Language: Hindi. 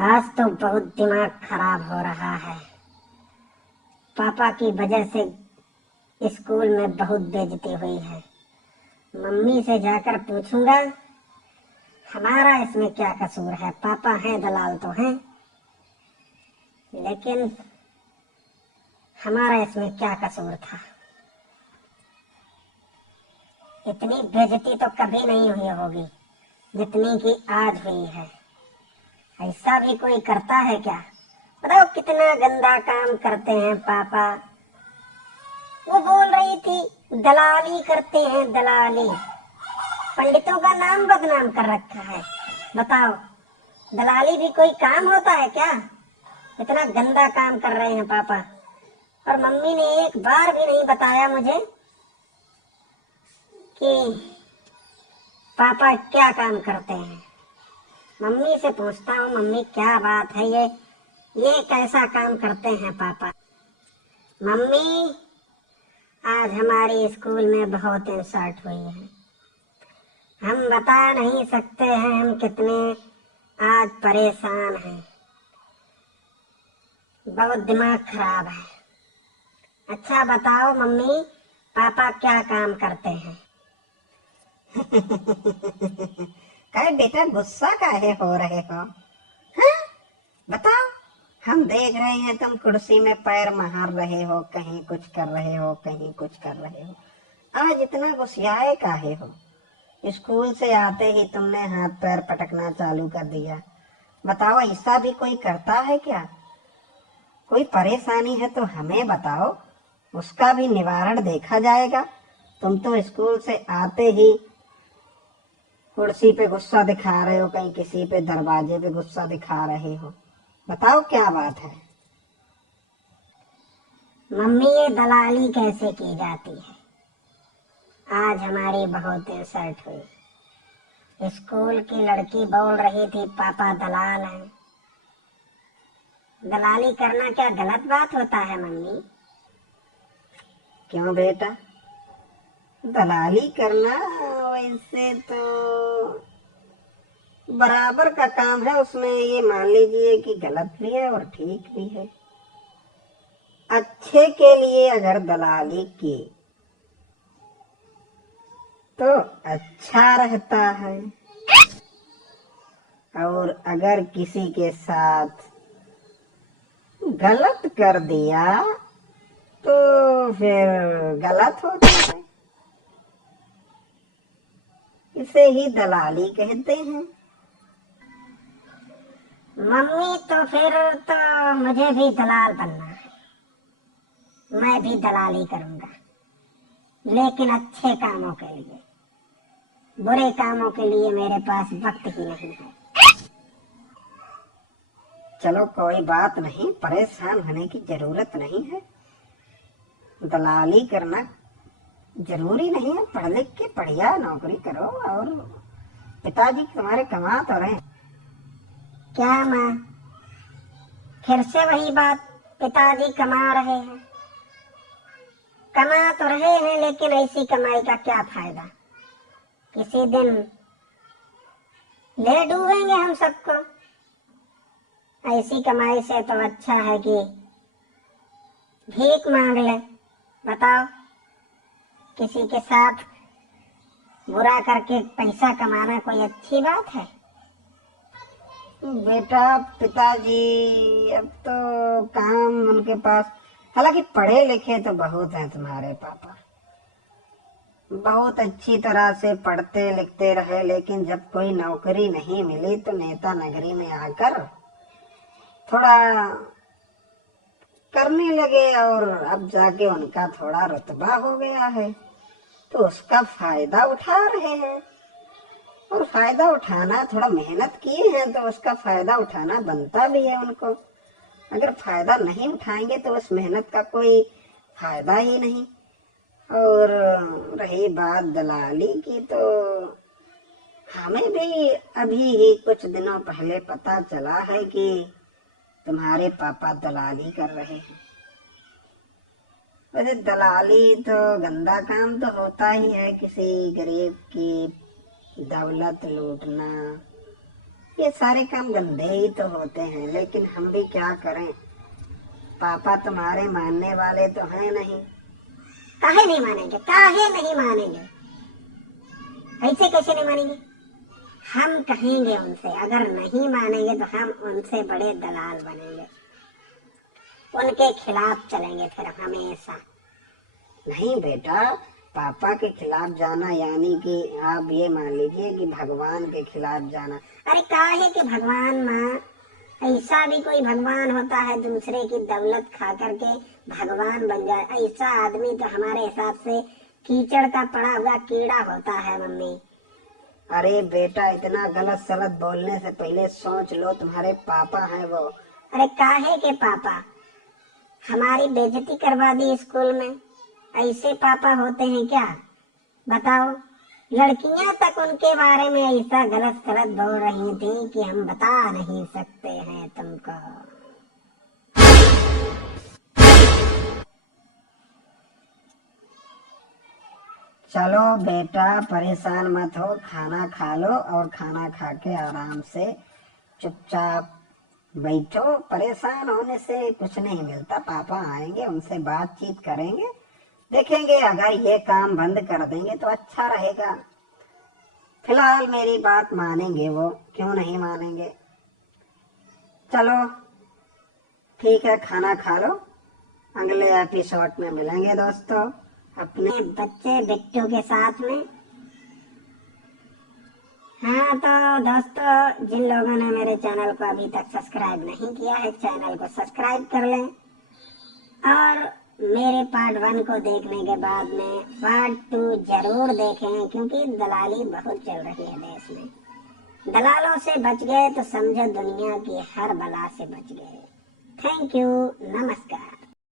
आज तो बहुत दिमाग खराब हो रहा है। पापा की वजह से स्कूल में बहुत बेइज्जती हुई है। मम्मी से जाकर पूछूंगा हमारा इसमें क्या कसूर है। पापा हैं दलाल तो हैं, लेकिन हमारा इसमें क्या कसूर था। इतनी बेइज्जती तो कभी नहीं हुई होगी जितनी कि आज हुई है। ऐसा भी कोई करता है क्या? बताओ कितना गंदा काम करते हैं पापा। वो बोल रही थी दलाली करते हैं, दलाली। पंडितों का नाम बदनाम कर रखा है। बताओ दलाली भी कोई काम होता है क्या? इतना गंदा काम कर रहे हैं पापा। और मम्मी ने एक बार भी नहीं बताया मुझे कि पापा क्या काम करते हैं। मम्मी से पूछता हूँ, मम्मी क्या बात है, ये कैसा काम करते हैं पापा। मम्मी आज हमारे स्कूल में बहुत इंसल्ट हुई है। हम बता नहीं सकते हैं हम कितने आज परेशान हैं। बहुत दिमाग खराब है। अच्छा बताओ मम्मी, पापा क्या काम करते हैं? कहे बेटा गुस्सा काहे हो रहे हो? हाँ? बताओ, हम देख रहे हैं तुम कुर्सी में पैर मार रहे हो, कहीं कुछ कर रहे हो, कहीं कुछ कर रहे हो। आज इतना गुस्साए काहे हो? स्कूल से आते ही तुमने हाथ पैर पटकना चालू कर दिया। बताओ ऐसा भी कोई करता है क्या? कोई परेशानी है तो हमें बताओ, उसका भी निवारण देखा जाएगा। तुम तो स्कूल से आते ही कुर्सी पे गुस्सा दिखा रहे हो, कहीं किसी पे दरवाजे पे गुस्सा दिखा रहे हो। बताओ क्या बात है? मम्मी ये दलाली कैसे की जाती है? आज हमारी बहुत इंसल्ट हुई। स्कूल की लड़की बोल रही थी पापा दलाल हैं। दलाली करना क्या गलत बात होता है मम्मी? क्यों बेटा, दलाली करना वैसे तो बराबर का काम है। उसमें ये मान लीजिए कि गलत भी है और ठीक भी है। अच्छे के लिए अगर दलाली की तो अच्छा रहता है, और अगर किसी के साथ गलत कर दिया तो फिर गलत होता है। इसे ही दलाली कहते हैं। मम्मी तो फिर तो मुझे भी दलाल बनना है। मैं भी दलाली करूंगा, लेकिन अच्छे कामों के लिए। बुरे कामों के लिए मेरे पास वक्त ही नहीं है। चलो कोई बात नहीं, परेशान होने की जरूरत नहीं है। दलाली करना जरूरी नहीं है। पढ़ लिख के बढ़िया नौकरी करो, और पिताजी तुम्हारे कमा तो रहे हैं। क्या माँ, फिर से वही बात? पिताजी कमा रहे हैं, कमा तो रहे हैं, लेकिन ऐसी कमाई का क्या फायदा? किसी दिन ले डूबेंगे हम सबको। ऐसी कमाई से तो अच्छा है कि भीख मांग ले। बताओ, किसी के साथ बुरा करके पैसा कमाना कोई अच्छी बात है? बेटा पिताजी अब तो काम उनके पास, हालांकि पढ़े लिखे तो बहुत हैं तुम्हारे पापा, बहुत अच्छी तरह से पढ़ते लिखते रहे, लेकिन जब कोई नौकरी नहीं मिली तो नेता नगरी में आकर थोड़ा करने लगे, और अब जाके उनका थोड़ा रुतबा हो गया है तो उसका फायदा उठा रहे हैं। और फायदा उठाना, थोड़ा मेहनत किए हैं तो उसका फायदा उठाना बनता भी है उनको। अगर फायदा नहीं उठाएंगे तो उस मेहनत का कोई फायदा ही नहीं। और रही बात दलाली की, तो हमें भी अभी ही कुछ दिनों पहले पता चला है कि तुम्हारे पापा दलाली कर रहे हैं। वैसे दलाली तो गंदा काम तो होता ही है, किसी गरीब की दौलत लूटना ये सारे काम गंदे ही तो होते हैं, लेकिन हम भी क्या करें, पापा तुम्हारे मानने वाले तो हैं नहीं। काहे नहीं मानेंगे, काहे नहीं मानेंगे, ऐसे कैसे नहीं मानेंगे। हम कहेंगे उनसे, अगर नहीं मानेंगे तो हम उनसे बड़े दलाल बनेंगे, उनके खिलाफ चलेंगे फिर हमेशा। नहीं बेटा, पापा के खिलाफ जाना यानी कि आप ये मान लीजिए कि भगवान के खिलाफ जाना। अरे काहे के भगवान माँ, ऐसा भी कोई भगवान होता है दूसरे की दौलत खा करके भगवान बन जाए? ऐसा आदमी तो हमारे हिसाब से कीचड़ का पड़ा हुआ कीड़ा होता है मम्मी। अरे बेटा, इतना गलत सलत बोलने से पहले सोच लो, तुम्हारे पापा हैं वो। अरे काहे के पापा, हमारी बेइज्जती करवा दी स्कूल में, ऐसे पापा होते हैं क्या? बताओ, लड़कियां तक उनके बारे में ऐसा गलत सलत बोल रही थी कि हम बता नहीं सकते हैं तुमको। चलो बेटा, परेशान मत हो, खाना खा लो और खाना खा के आराम से चुपचाप बैठो। परेशान होने से कुछ नहीं मिलता, पापा आएंगे, उनसे बातचीत करेंगे, देखेंगे अगर ये काम बंद कर देंगे तो अच्छा रहेगा। फिलहाल मेरी बात मानेंगे वो, क्यों नहीं मानेंगे। चलो ठीक है, खाना खा लो, अगले एपिसोड में मिलेंगे दोस्तों अपने बच्चे बिट्टू के साथ में। हाँ तो दोस्तों, जिन लोगों ने मेरे चैनल को अभी तक सब्सक्राइब नहीं किया है, चैनल को सब्सक्राइब कर लें और मेरे पार्ट 1 को देखने के बाद में पार्ट 2 जरूर देखें, क्योंकि दलाली बहुत चल रही है देश में। दलालों से बच गए तो समझो दुनिया की हर बला से बच गए। थैंक यू, नमस्कार।